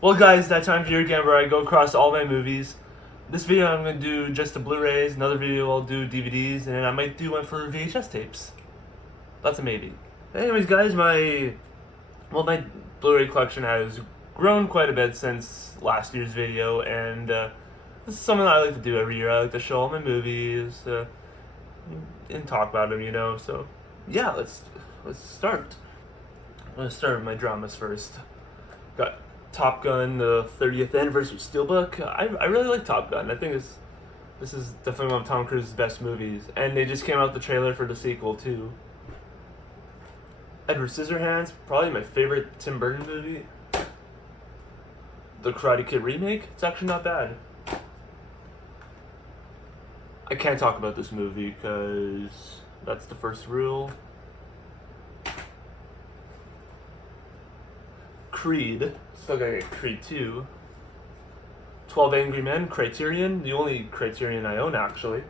Well guys, that time here again where I go across all my movies. This video I'm going to do just the Blu-Rays, another video I'll do DVDs, and then I might do one for VHS tapes. That's a maybe. Anyways guys, my Blu-ray collection has grown quite a bit since last year's video, and this is something I like to do every year. I like to show all my movies and talk about them, so yeah, let's start. I'm going to start with my dramas first. Got Top Gun, the 30th anniversary steelbook. I really like Top Gun. I think this is definitely one of Tom Cruise's best movies, and they just came out with the trailer for the sequel too. Edward Scissorhands, probably my favorite Tim Burton movie. The Karate Kid remake, it's actually not bad. I can't talk about this movie because that's the first rule. Creed, still gotta get Creed 2. 12 Angry Men, Criterion, the only Criterion I own actually.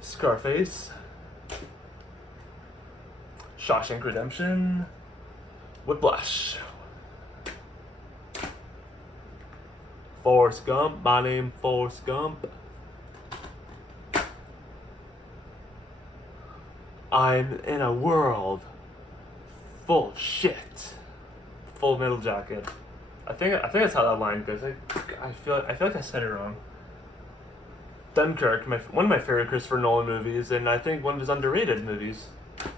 Scarface. Shawshank Redemption. Whiplash. Forrest Gump, my name Forrest Gump. I'm in a world full shit. Full Metal Jacket. I think that's how that line goes. I feel like I said it wrong. Dunkirk, one of my favorite Christopher Nolan movies, and I think one of his underrated movies. You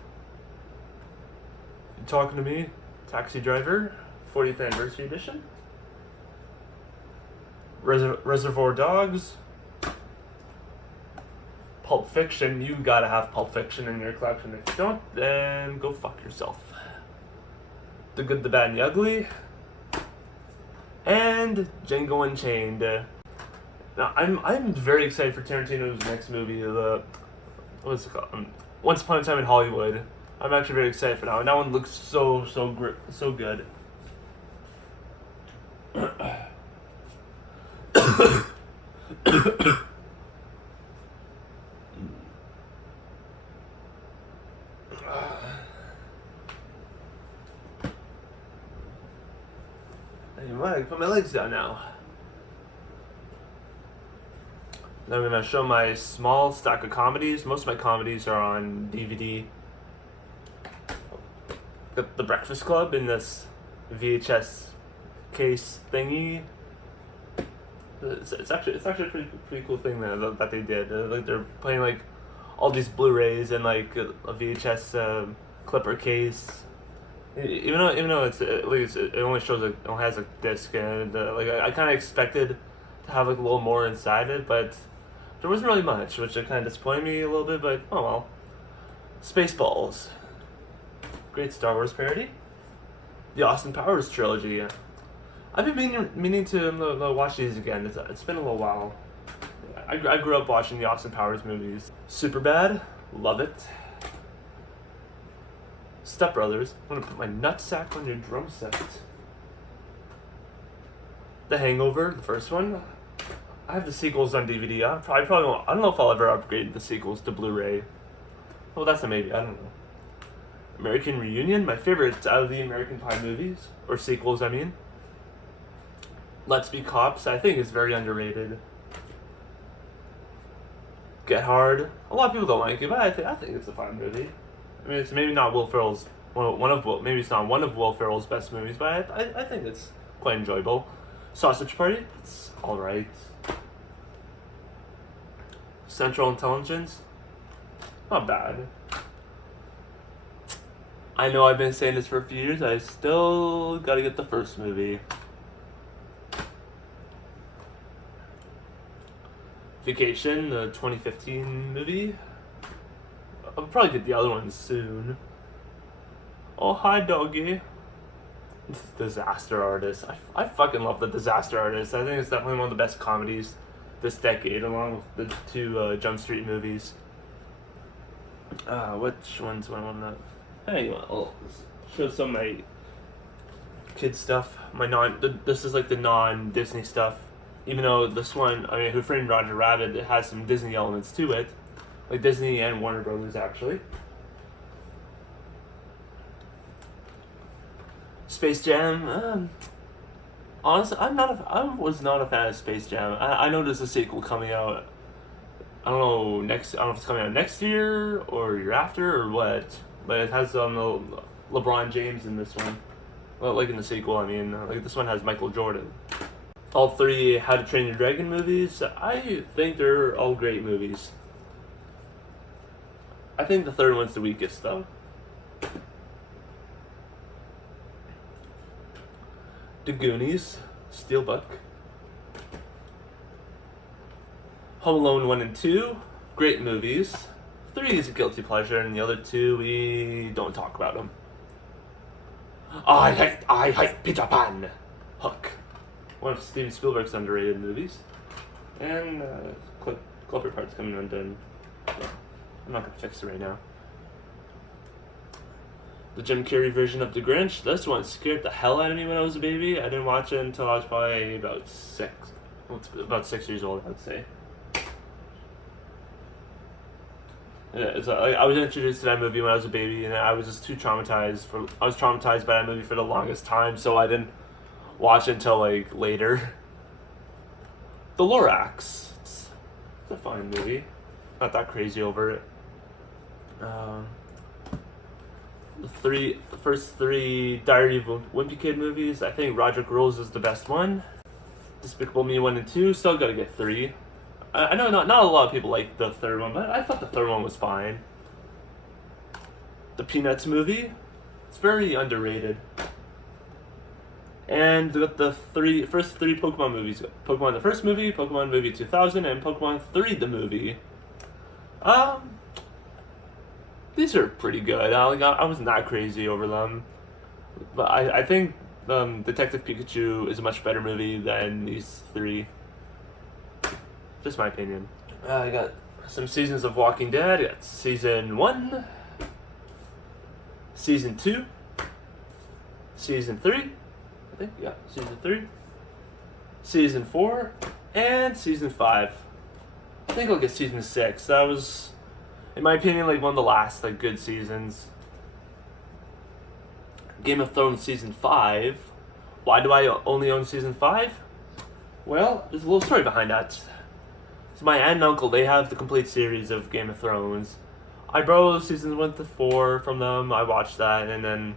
Talking to Me, Taxi Driver, 40th anniversary edition. Reservoir Dogs. Pulp Fiction, you gotta have Pulp Fiction in your collection. If you don't, then go fuck yourself. The Good, the Bad, and the Ugly, and Django Unchained. Now, I'm very excited for Tarantino's next movie. What's it called? Once Upon a Time in Hollywood. I'm actually very excited for that one. That one looks so good. I can put my legs down now. Then I'm going to show my small stack of comedies. Most of my comedies are on DVD. The Breakfast Club in this VHS case thingy. It's actually a pretty cool thing that they did. Like they're playing like all these Blu-Rays and like a VHS clipper case. Even though it only shows it only has a disc, and like I kind of expected to have like a little more inside it, but there wasn't really much, which kind of disappointed me a little bit. But oh well. Spaceballs, great Star Wars parody. The Austin Powers trilogy. I've been meaning to watch these again. It's been a little while. I grew up watching the Austin Powers movies. Superbad, love it. Step Brothers, I'm gonna put my nutsack on your drum set. The Hangover, the first one. I have the sequels on DVD. I probably won't. I don't know if I'll ever upgrade the sequels to Blu-ray. Well, that's a maybe. I don't know. American Reunion, my favorite out of the American Pie movies, or sequels, I mean. Let's Be Cops, I think is very underrated. Get Hard, a lot of people don't like it, but I think it's a fine movie. I mean, it's maybe not Will Ferrell's maybe it's not one of Will Ferrell's best movies, but I think it's quite enjoyable. Sausage Party, it's all right. Central Intelligence, not bad. I know I've been saying this for a few years. I still gotta get the first movie. Vacation, the 2015 movie. I'll probably get the other ones soon. Oh, hi, doggy. Disaster Artist. I fucking love the Disaster Artist. I think it's definitely one of the best comedies this decade, along with the two Jump Street movies. Which ones do I want to... Hey, I'll show some of my kid stuff. This is like the non-Disney stuff. Even though this one, I mean, Who Framed Roger Rabbit, it has some Disney elements to it. Like Disney and Warner Brothers, actually. Space Jam. Honestly, I was not a fan of Space Jam. I know there's a sequel coming out. I don't know I don't know if it's coming out next year or year after or what. But it has LeBron James in this one. Well, like in the sequel, I mean, like this one has Michael Jordan. All three How to Train Your Dragon movies. I think they're all great movies. I think the third one's the weakest though. The Goonies, Steelbook. Home Alone 1 and 2, great movies. 3 is a guilty pleasure, and the other 2, we don't talk about them. I hate Peter Pan. Hook. One of Steven Spielberg's underrated movies. And Clover Part's coming undone. I'm not going to fix it right now. The Jim Carrey version of The Grinch. This one scared the hell out of me when I was a baby. I didn't watch it until I was probably about 6 years old, I'd say. Yeah, I was introduced to that movie when I was a baby, and I was just too traumatized. I was traumatized by that movie for the longest time, so I didn't watch it until like later. The Lorax. It's a fine movie. Not that crazy over it. The first three Diary of a Wimpy Kid movies. I think Roderick Rose is the best one. Despicable Me 1 and 2. Still gotta get 3. I know not a lot of people like the third one, but I thought the third one was fine. The Peanuts movie. It's very underrated. And the first three Pokemon movies. Pokemon the first movie, Pokemon movie 2000, and Pokemon 3 the movie. These are pretty good. I wasn't that crazy over them. But I think Detective Pikachu is a much better movie than these 3. Just my opinion. I got some seasons of Walking Dead. I got season 1, season 2, season 3. I think, yeah, season 3, season 4, and season 5. I think I'll get season 6. That was, in my opinion, like one of the last like good seasons. Game of Thrones season 5. Why do I only own season 5? Well, there's a little story behind that. So my aunt and uncle, they have the complete series of Game of Thrones. I borrowed seasons 1 to 4 from them. I watched that, and then,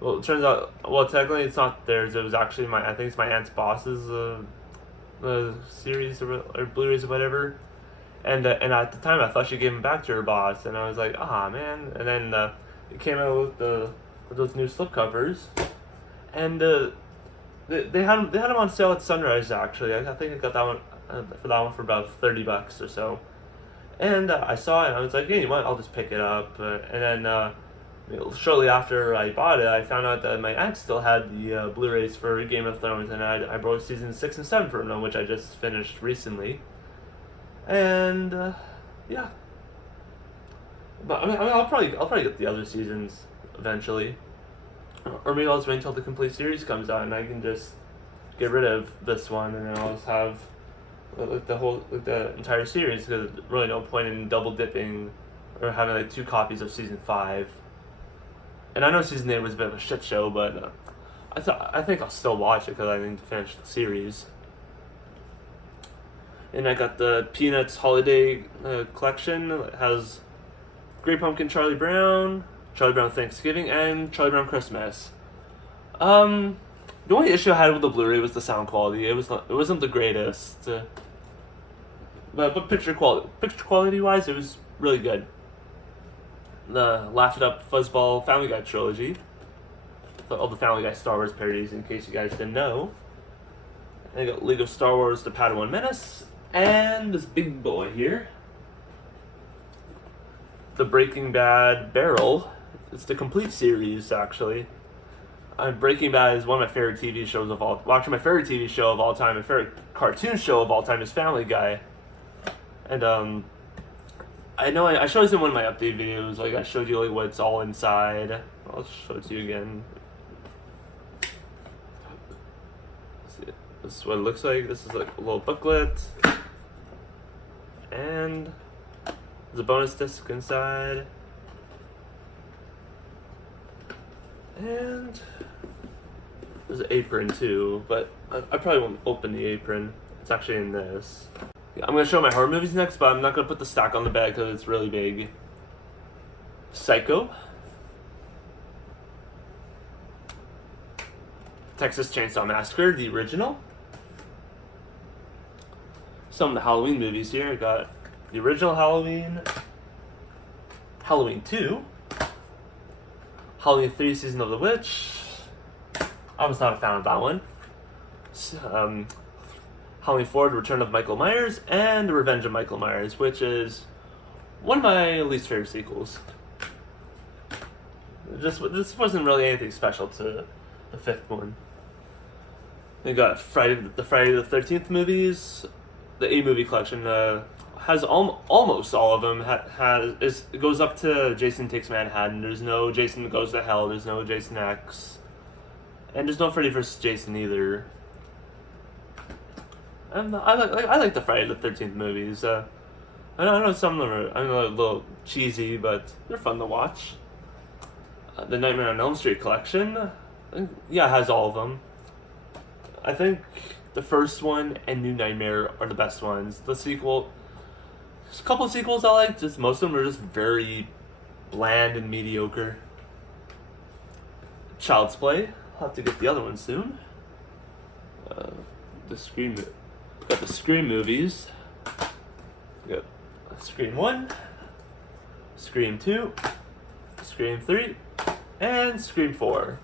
well, it turns out, well, technically it's not theirs. It was actually I think it's my aunt's boss's series or Blu-Rays or whatever. And at the time, I thought she gave them back to her boss, and I was like, ah, man. And then it came out with those new slipcovers, and they had them on sale at Sunrise. Actually, I think I got that one for about $30 or so. And I saw it, and I was like, hey, you know what? I'll just pick it up. And then shortly after I bought it, I found out that my aunt still had the Blu-rays for Game of Thrones, and I borrowed seasons 6 and 7 from them, which I just finished recently. And yeah, but I mean, I'll probably get the other seasons eventually, or maybe I'll just wait until the complete series comes out, and I can just get rid of this one, and then I'll just have like the entire series, because there's really no point in double dipping or having like 2 copies of season 5. And I know season 8 was a bit of a shit show, but I think I'll still watch it because I need to finish the series. And I got the Peanuts Holiday Collection. It has Great Pumpkin Charlie Brown Thanksgiving, and Charlie Brown Christmas. The only issue I had with the Blu-ray was the sound quality. It wasn't the greatest. But picture quality wise, it was really good. The Laugh It Up Fuzzball Family Guy trilogy. All the Family Guy Star Wars parodies, in case you guys didn't know. And I got League of Star Wars: The Padawan Menace. And this big boy here, the Breaking Bad Barrel. It's the complete series, actually. Breaking Bad is one of my favorite TV shows of all. Well, actually, my favorite TV show of all time, my favorite cartoon show of all time is Family Guy. And I know I showed this in one of my update videos. Like I showed you like what's all inside. I'll show it to you again. This is what it looks like. This is like a little booklet. And there's a bonus disc inside. And There's an apron too, but I probably won't open the apron. It's actually in this. Yeah, I'm gonna show my horror movies next, but I'm not gonna put the stack on the bed because it's really big. Psycho. Texas Chainsaw Massacre, the original. Some of the Halloween movies here. I got the original Halloween, Halloween 2, Halloween 3, Season of the Witch. I was not a fan of that one. Halloween 4, The Return of Michael Myers, and The Revenge of Michael Myers, which is one of my least favorite sequels. This wasn't really anything special to the fifth one. We got the Friday the 13th movies. The 8-movie collection has almost all of them. It goes up to Jason Takes Manhattan. There's no Jason Goes to Hell. There's no Jason X. And there's no Freddy vs. Jason either. And I like the Friday the 13th movies. I know some of them are a little cheesy, but they're fun to watch. The Nightmare on Elm Street collection, yeah, it has all of them. I think the first one and New Nightmare are the best ones. The sequel, there's a couple of sequels I like, just most of them are just very bland and mediocre. Child's Play, I'll have to get the other one soon. Got the Scream movies. We got Scream 1, Scream 2, Scream 3, and Scream 4.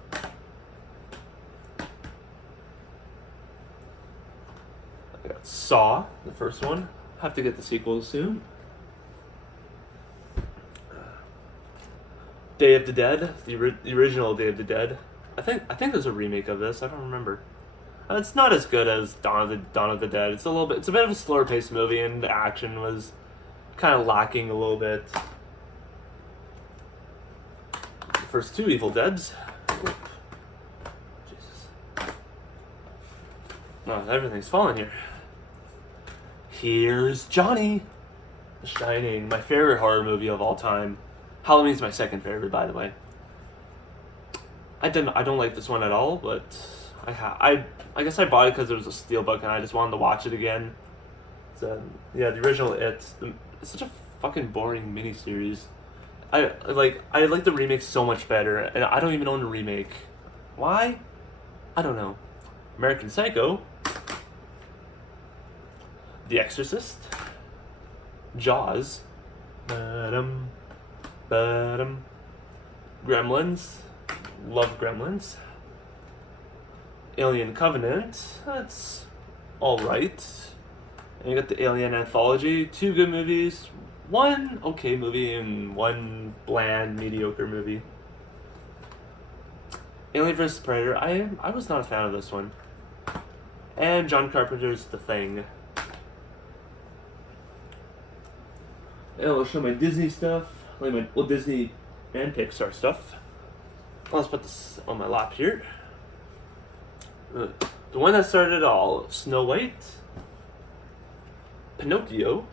I got Saw, the first one. Have to get the sequels soon. Day of the Dead, the original Day of the Dead. I think there's a remake of this. I don't remember. It's not as good as Dawn of the Dead. It's a bit of a slower paced movie, and the action was kind of lacking a little bit. The first two Evil Deads. Jesus. No, everything's falling here. Here's Johnny. The Shining, my favorite horror movie of all time. Halloween's my second favorite, by the way. I don't like this one at all, but I guess I bought it because it was a steelbook and I just wanted to watch it again. So yeah, the original it's such a fucking boring miniseries. I like the remake so much better, and I don't even own the remake. Why? I don't know. American Psycho, The Exorcist, Jaws, Gremlins, love Gremlins. Alien Covenant, that's alright. And you got the Alien Anthology, 2 good movies, 1 okay movie, and 1 bland, mediocre movie. Alien vs. Predator, I was not a fan of this one. And John Carpenter's The Thing. And I'll show my Disney stuff, like my Disney and Pixar stuff. Let's put this on my lap here. The one that started it all: Snow White, Pinocchio,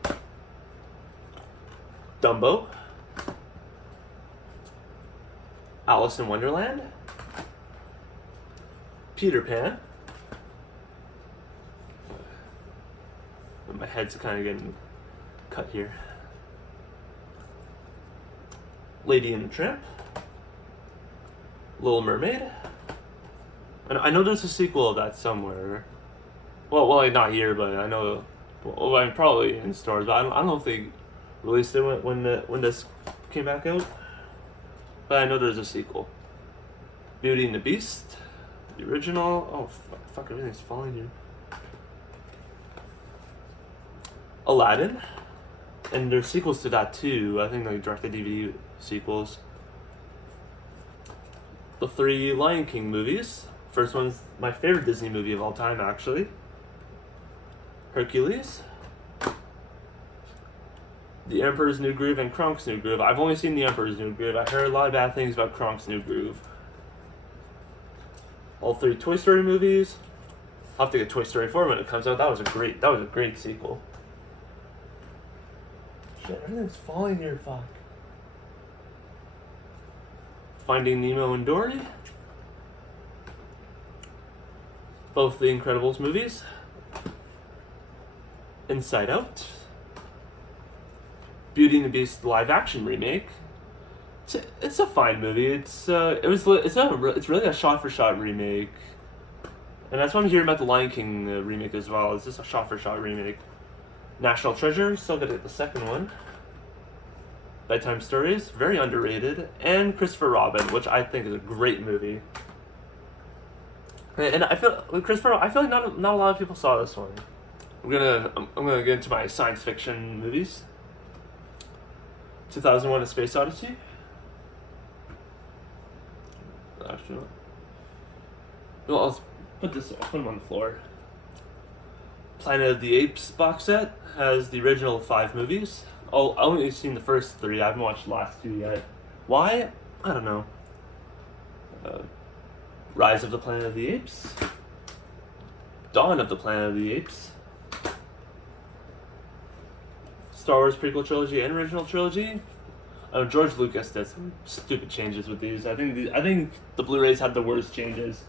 Dumbo, Alice in Wonderland, Peter Pan. My head's kind of getting cut here. Lady and the Tramp, Little Mermaid. And I know there's a sequel of that somewhere. Well, not here, but I know. Well, I'm probably in stores, but I don't know if they released it when this came back out. But I know there's a sequel. Beauty and the Beast, the original. Oh fuck! Everything's falling here. Aladdin, and there's sequels to that too. I think like direct-to-DVD sequels. The 3 Lion King movies. First one's my favorite Disney movie of all time, actually. Hercules, The Emperor's New Groove, and Kronk's New Groove. I've only seen The Emperor's New Groove. I heard a lot of bad things about Kronk's New Groove. All 3 Toy Story movies. I'll have to get Toy Story 4 when it comes out. That was a great sequel. Shit, everything's falling here, fuck. Finding Nemo and Dory. both the Incredibles movies. Inside Out. Beauty and the Beast live action remake. It's a fine movie. It's really a shot for shot remake, and that's what I'm hearing about the Lion King remake as well. It's just a shot for shot remake. National Treasure, still gonna get the second one. Bedtime Stories, very underrated, and Christopher Robin, which I think is a great movie. And I feel like not a lot of people saw this one. I'm gonna get into my science fiction movies. 2001: A Space Odyssey. Actually, well, I'll put them on the floor. Planet of the Apes box set has the original 5 movies. I've only seen the first 3. I haven't watched the last 2 yet. Why? I don't know. Rise of the Planet of the Apes. Dawn of the Planet of the Apes. Star Wars prequel trilogy and original trilogy. George Lucas did some stupid changes with these. I think the Blu-Rays had the worst changes.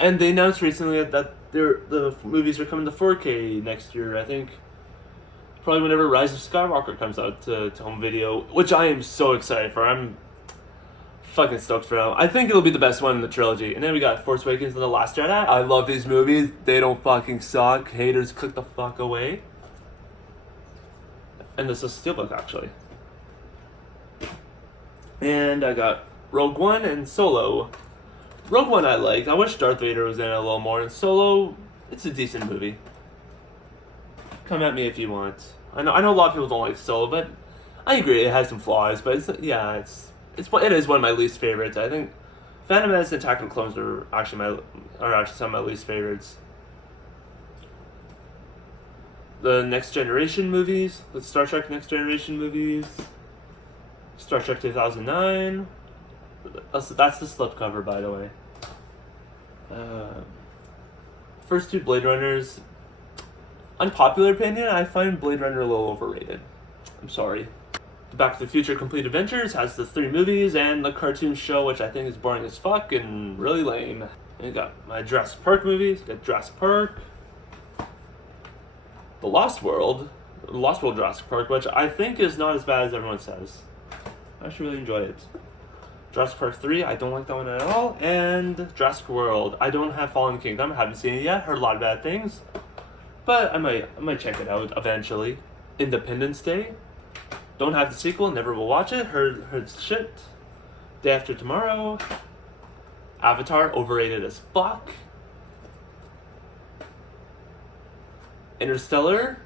And they announced recently that the movies are coming to 4K next year. I think probably whenever Rise of Skywalker comes out to home video, which I am so excited for. I'm fucking stoked for them. I think it'll be the best one in the trilogy. And then we got Force Awakens and The Last Jedi. I love these movies. They don't fucking suck. Haters, click the fuck away. And this is a steelbook, actually. And I got Rogue One and Solo. Rogue One I liked. I wish Darth Vader was in it a little more. And Solo, it's a decent movie. Come at me if you want. I know a lot of people don't like Solo, but I agree it has some flaws. But it is one of my least favorites. I think Phantom Menace and Attack of the Clones are actually some of my least favorites. The Next Generation movies, the Star Trek Next Generation movies. Star Trek 2009. That's the slipcover, by the way. First 2 Blade Runners. Unpopular opinion, I find Blade Runner a little overrated. I'm sorry. The Back to the Future Complete Adventures has the 3 movies and the cartoon show, which I think is boring as fuck and really lame. And you got my Jurassic Park movies. You got Jurassic Park. The Lost World Jurassic Park, which I think is not as bad as everyone says. I actually really enjoy it. Jurassic Park 3, I don't like that one at all. And Jurassic World, I don't have Fallen Kingdom, haven't seen it yet, heard a lot of bad things. But I might check it out eventually. Independence Day, don't have the sequel, never will watch it, heard it's shit. Day After Tomorrow. Avatar, overrated as fuck. Interstellar,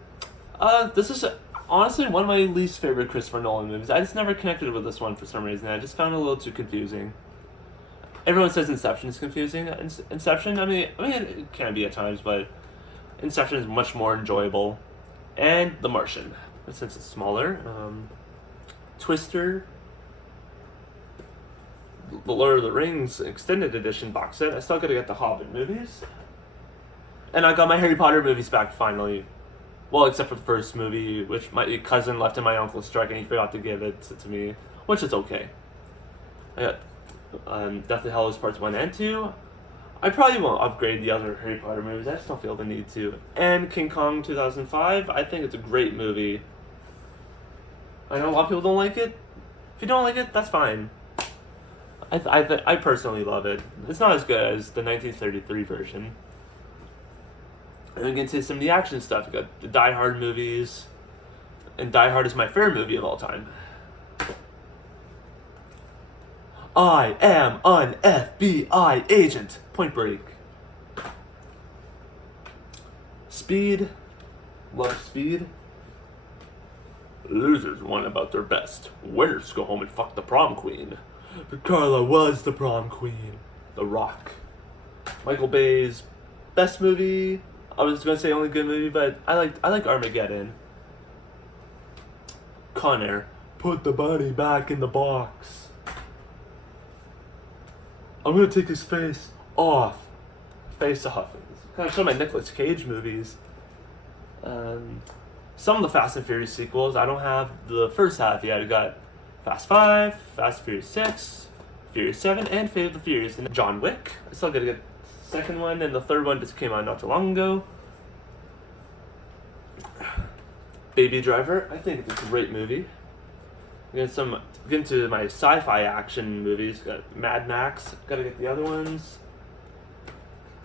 this is honestly one of my least favorite Christopher Nolan movies. I just never connected with this one for some reason. I just found it a little too confusing. Everyone says Inception is confusing. Inception, I mean it can be at times, but Inception is much more enjoyable. And The Martian, since it's smaller. Twister, The Lord of the Rings Extended Edition box set. I still gotta get the Hobbit movies. And I got my Harry Potter movies back finally. Well, except for the first movie, which my cousin left in my uncle's truck and he forgot to give it to me, which is okay. I got Deathly Hallows Parts 1 and 2. I probably won't upgrade the other Harry Potter movies, I just don't feel the need to. And King Kong 2005, I think it's a great movie. I know a lot of people don't like it. If you don't like it, that's fine. I personally love it. It's not as good as the 1933 version. And we get into some of the action stuff. We got the Die Hard movies. And Die Hard is my favorite movie of all time. I am an FBI agent. Point Break. Speed. Love Speed. Losers won about their best. Winners go home and fuck the prom queen. But Carla was the prom queen. The Rock. Michael Bay's best movie. I was gonna say only good movie, but I like Armageddon. Con Air. Put the body back in the box. I'm gonna take his face off. Face off. Kind of show my Nicolas Cage movies. Some of the Fast and Furious sequels, I don't have the first half yet. I got Fast 5, Fast and Furious 6, Furious 7, and Fate of the Furious. And John Wick, I still gotta get second one, and the third one just came out not too long ago. Baby Driver, I think it's a great movie. Get into my sci-fi action movies. Got Mad Max. Gotta get the other ones.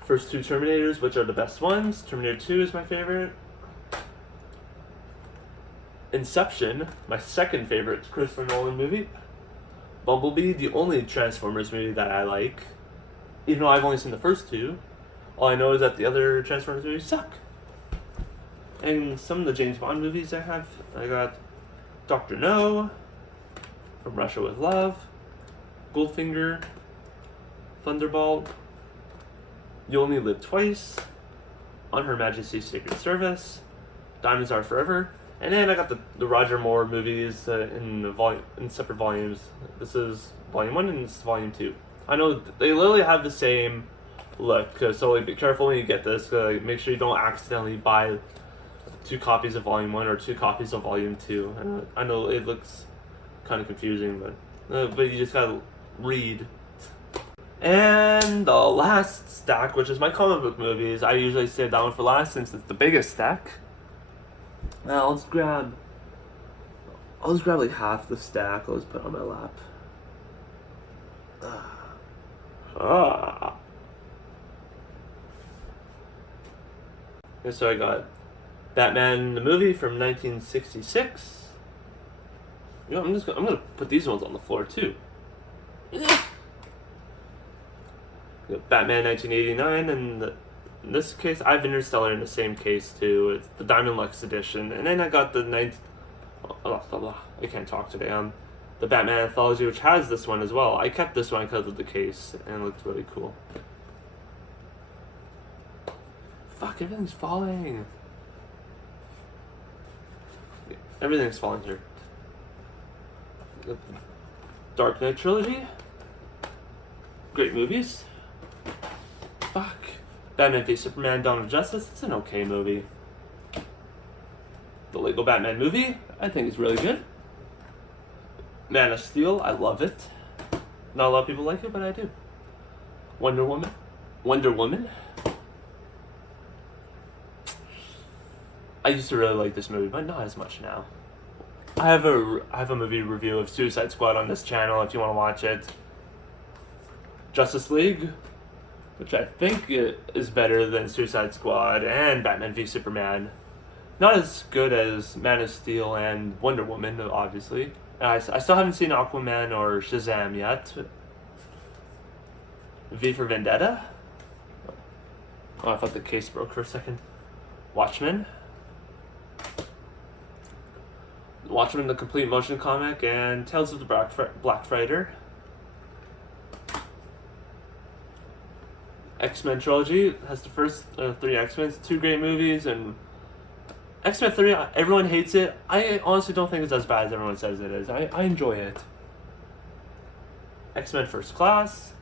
First two Terminators, which are the best ones. Terminator 2 is my favorite. Inception, my second favorite Christopher Nolan movie. Bumblebee, the only Transformers movie that I like. Even though I've only seen the first two, all I know is that the other Transformers movies suck. And some of the James Bond movies I got Dr. No, From Russia with Love, Goldfinger, Thunderball, You Only Live Twice, On Her Majesty's Secret Service, Diamonds Are Forever, and then I got the Roger Moore movies in separate volumes. This is volume 1 and this is volume 2. I know they literally have the same look, so be careful when you get this. Make sure you don't accidentally buy 2 copies of volume 1 or 2 copies of volume 2. I know it looks kind of confusing, but you just gotta read. And the last stack, which is my comic book movies, I usually save that one for last since it's the biggest stack. Now I'll just grab like half the stack. I'll just put it on my lap. Okay, so I got Batman the movie from 1966. You know, I'm gonna put these ones on the floor too. Batman 1989, and in this case, I have Interstellar in the same case too. It's the Diamond Lux edition, and then I got the I can't talk today. The Batman Anthology, which has this one as well. I kept this one because of the case, and it looked really cool. Fuck, everything's falling. Everything's falling here. The Dark Knight trilogy. Great movies. Fuck. Batman v Superman: Dawn of Justice. It's an okay movie. The Lego Batman movie, I think is really good. Man of Steel, I love it. Not a lot of people like it, but I do. Wonder Woman. I used to really like this movie, but not as much now. I have a movie review of Suicide Squad on this channel if you want to watch it. Justice League, which I think is better than Suicide Squad and Batman v Superman. Not as good as Man of Steel and Wonder Woman, obviously. I still haven't seen Aquaman or Shazam yet. V for Vendetta. Oh, I thought the case broke for a second. Watchmen, the complete motion comic, and Tales of the Black Friday. X-Men trilogy has the first 3 X-Men. 2 great movies, and X-Men 3, everyone hates it. I honestly don't think it's as bad as everyone says it is. I enjoy it. X-Men First Class.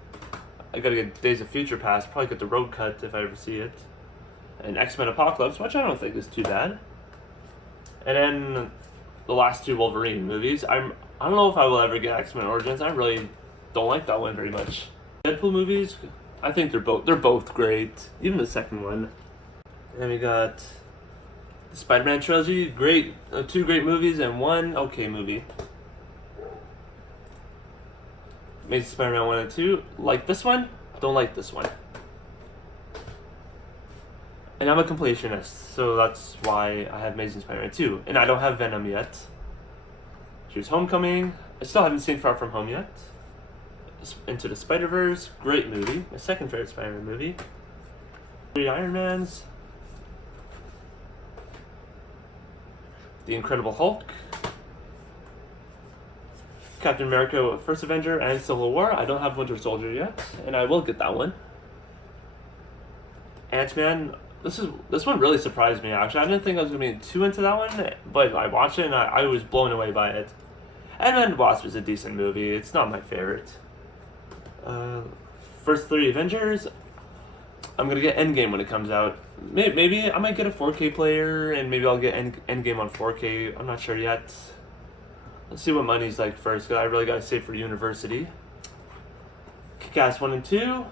I gotta get Days of Future Past. Probably get the road cut if I ever see it. And X-Men Apocalypse, which I don't think is too bad. And then the last 2 Wolverine movies. I don't know if I will ever get X-Men Origins. I really don't like that one very much. Deadpool movies, I think they're both great. Even the second one. And then we got the Spider-Man trilogy, great, 2 great movies and 1 okay movie. Amazing Spider-Man 1 and 2, like this one, don't like this one. And I'm a completionist, so that's why I have Amazing Spider-Man 2. And I don't have Venom yet. Here's Homecoming. I still haven't seen Far From Home yet. Into the Spider-Verse, great movie. My second favorite Spider-Man movie. 3 Iron Mans. The Incredible Hulk. Captain America, First Avenger, and Civil War. I don't have Winter Soldier yet, and I will get that one. Ant-Man. This one really surprised me, actually. I didn't think I was going to be too into that one, but I watched it and I was blown away by it. Ant-Man and the Wasp is a decent movie. It's not my favorite. First 3 Avengers. I'm going to get Endgame when it comes out. Maybe I might get a 4K player, and maybe I'll get Endgame on 4K. I'm not sure yet. Let's see what money's like first, because I really got to save for university. Kick-Ass 1 and 2.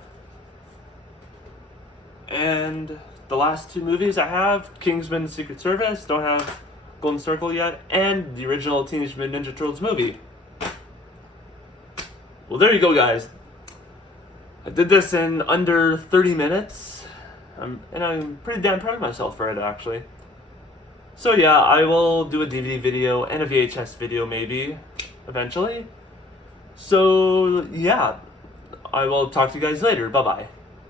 And the last 2 movies I have, Kingsman Secret Service, don't have Golden Circle yet, and the original Teenage Mutant Ninja Turtles movie. Well, there you go, guys. I did this in under 30 minutes, and I'm pretty damn proud of myself for it, actually. So yeah, I will do a DVD video and a VHS video maybe, eventually. So yeah, I will talk to you guys later. Bye-bye.